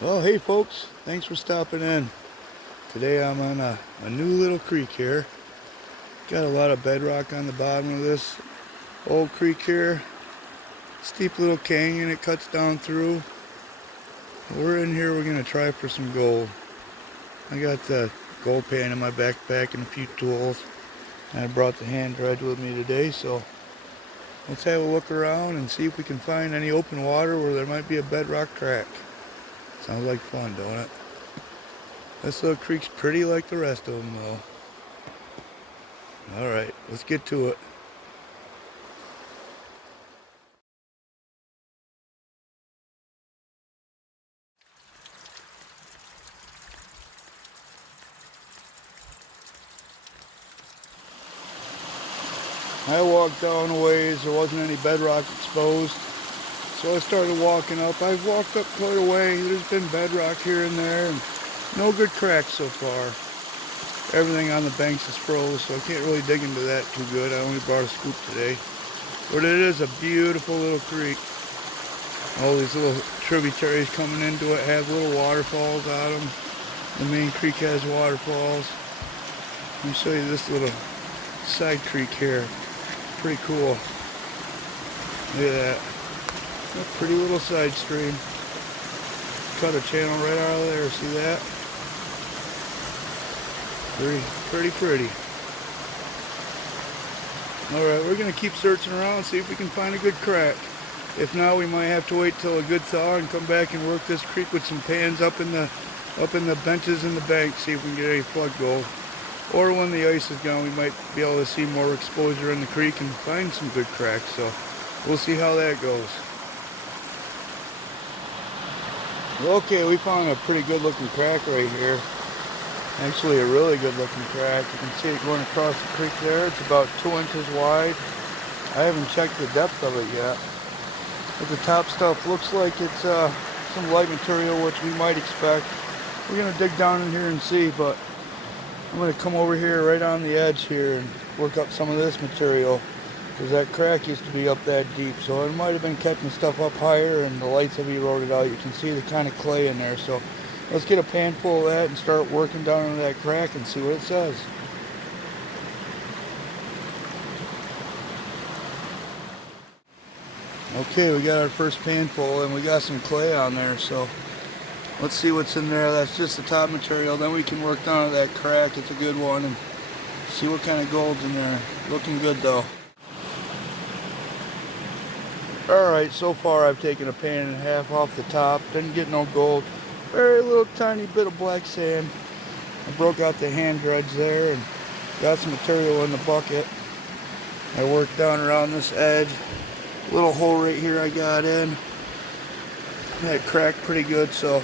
Well, hey folks, thanks for stopping in. Today I'm on a new little creek here. Got a lot of bedrock on the bottom of this old creek here. Steep little canyon it cuts down through. We're in here, we're gonna try for some gold. I got the gold pan in my backpack and a few tools. And I brought the hand dredge with me today, so let's have a look around and see if we can find any open water where there might be a bedrock crack. Sounds like fun, don't it? This little creek's pretty like the rest of them, though. Alright, let's get to it. I walked down a ways, there wasn't any bedrock exposed. So I started walking up. I've walked up quite a way. There's been bedrock here and there, and no good cracks so far. Everything on the banks is froze, so I can't really dig into that too good. I only brought a scoop today. But it is a beautiful little creek. All these little tributaries coming into it have little waterfalls on them. The main creek has waterfalls. Let me show you this little side creek here. Pretty cool. Look at that. A pretty little side stream. Cut a channel right out of there. See that? Pretty. Alright, we're going to keep searching around and see if we can find a good crack. If not, we might have to wait till a good thaw and come back and work this creek with some pans up in the benches in the bank, see if we can get any flood gold. Or when the ice is gone, we might be able to see more exposure in the creek and find some good cracks. So we'll see how that goes. Okay, we found a pretty good looking crack right here. Actually a really good looking crack. You can see it going across the creek there. It's about 2 inches wide. I haven't checked the depth of it yet. But the top stuff looks like it's some light material, which we might expect. We're going to dig down in here and see, but I'm going to come over here right on the edge here and work up some of this material, because that crack used to be up that deep, so it might have been catching stuff up higher and the lights have eroded out. You can see the kind of clay in there, so let's get a pan full of that and start working down into that crack and see what it says. Okay, we got our first pan full and we got some clay on there, so let's see what's in there. That's just the top material. Then we can work down to that crack. It's a good one, and see what kind of gold's in there. Looking good though. Alright, so far I've taken a pan and a half off the top. Didn't get no gold. Very little tiny bit of black sand. I broke out the hand dredge there and got some material in the bucket. I worked down around this edge. Little hole right here I got in. That cracked pretty good, so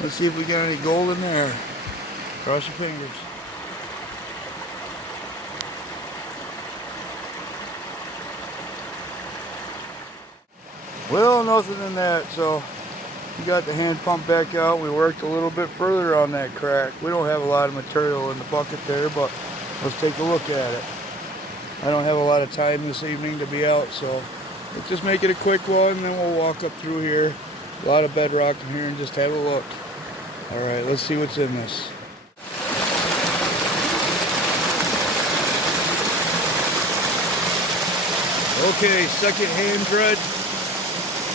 let's see if we got any gold in there. Cross your fingers. Well, nothing in that, so we got the hand pump back out. We worked a little bit further on that crack. We don't have a lot of material in the bucket there, but let's take a look at it. I don't have a lot of time this evening to be out, so let's just make it a quick one, and then we'll walk up through here. A lot of bedrock in here, and just have a look. Alright, let's see what's in this. Okay, second hand dredge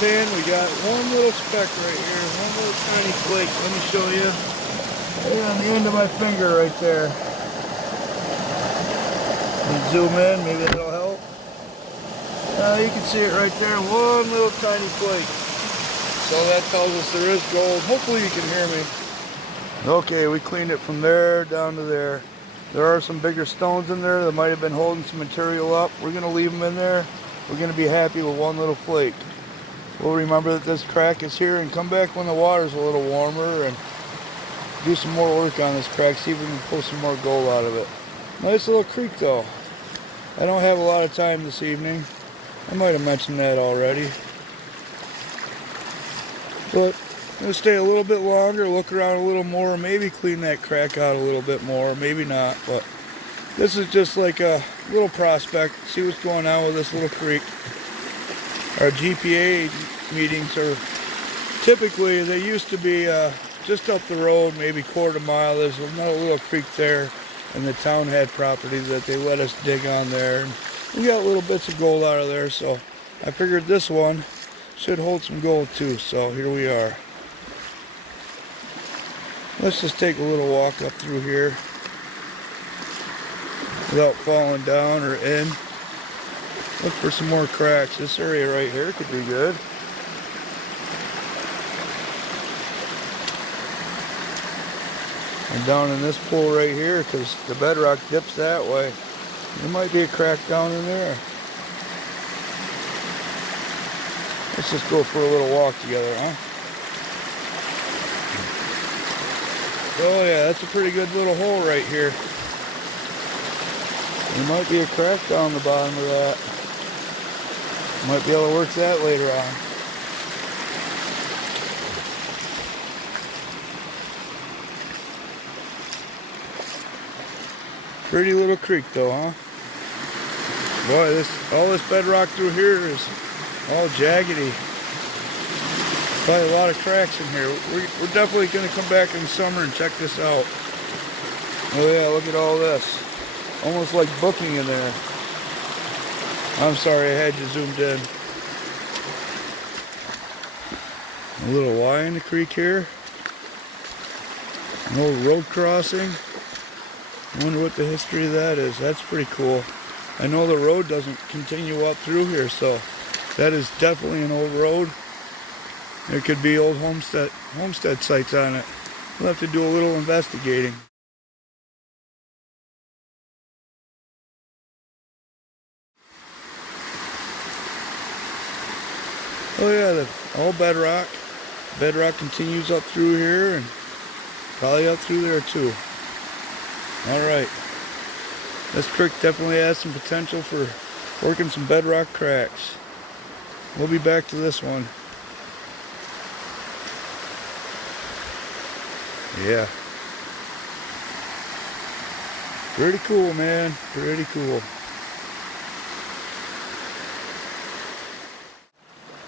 pan. We got one little speck right here, one little tiny flake. Let me show you. Right on the end of my finger right there. Zoom in, maybe that'll help. You can see it right there, one little tiny flake. So that tells us there is gold. Hopefully you can hear me. Okay, we cleaned it from there down to there. There are some bigger stones in there that might have been holding some material up. We're going to leave them in there. We're going to be happy with one little flake. We'll remember that this crack is here and come back when the water's a little warmer and do some more work on this crack, see if we can pull some more gold out of it. Nice little creek though. I don't have a lot of time this evening. I might have mentioned that already. But I'm going to stay a little bit longer, look around a little more, maybe clean that crack out a little bit more, maybe not. But this is just like a little prospect, see what's going on with this little creek. Our GPA meetings are Typically, they used to be just up the road, maybe quarter mile. There's another little creek there, and the town had properties that they let us dig on there. And we got little bits of gold out of there, so I figured this one should hold some gold too. So here we are. Let's just take a little walk up through here without falling down or in. Look for some more cracks. This area right here could be good. And down in this pool right here, because the bedrock dips that way, there might be a crack down in there. Let's just go for a little walk together, huh? Oh yeah, that's a pretty good little hole right here. There might be a crack down the bottom of that. Might be able to work that later on. Pretty little creek though, huh? Boy, all this bedrock through here is all jaggedy. Probably a lot of cracks in here. We're definitely going to come back in summer and check this out. Oh yeah, look at all this. Almost like booking in there. I'm sorry, I had you zoomed in. A little Y in the creek here. An old road crossing. I wonder what the history of that is. That's pretty cool. I know the road doesn't continue up through here, so that is definitely an old road. There could be old homestead sites on it. We'll have to do a little investigating. Oh yeah, all bedrock. Bedrock continues up through here and probably up through there too. Alright. This creek definitely has some potential for working some bedrock cracks. We'll be back to this one. Yeah. Pretty cool, man. Pretty cool.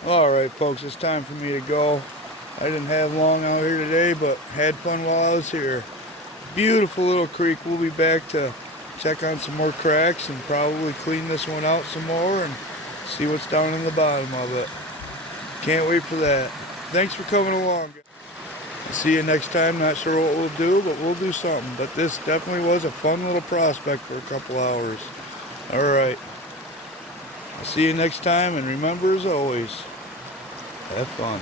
Alright folks, it's time for me to go. I didn't have long out here today, but had fun while I was here. Beautiful little creek. We'll be back to check on some more cracks and probably clean this one out some more and see what's down in the bottom of it. Can't wait for that. Thanks for coming along. See you next time. Not sure what we'll do, but we'll do something. But this definitely was a fun little prospect for a couple hours. Alright. I'll see you next time, and remember, as always, have fun.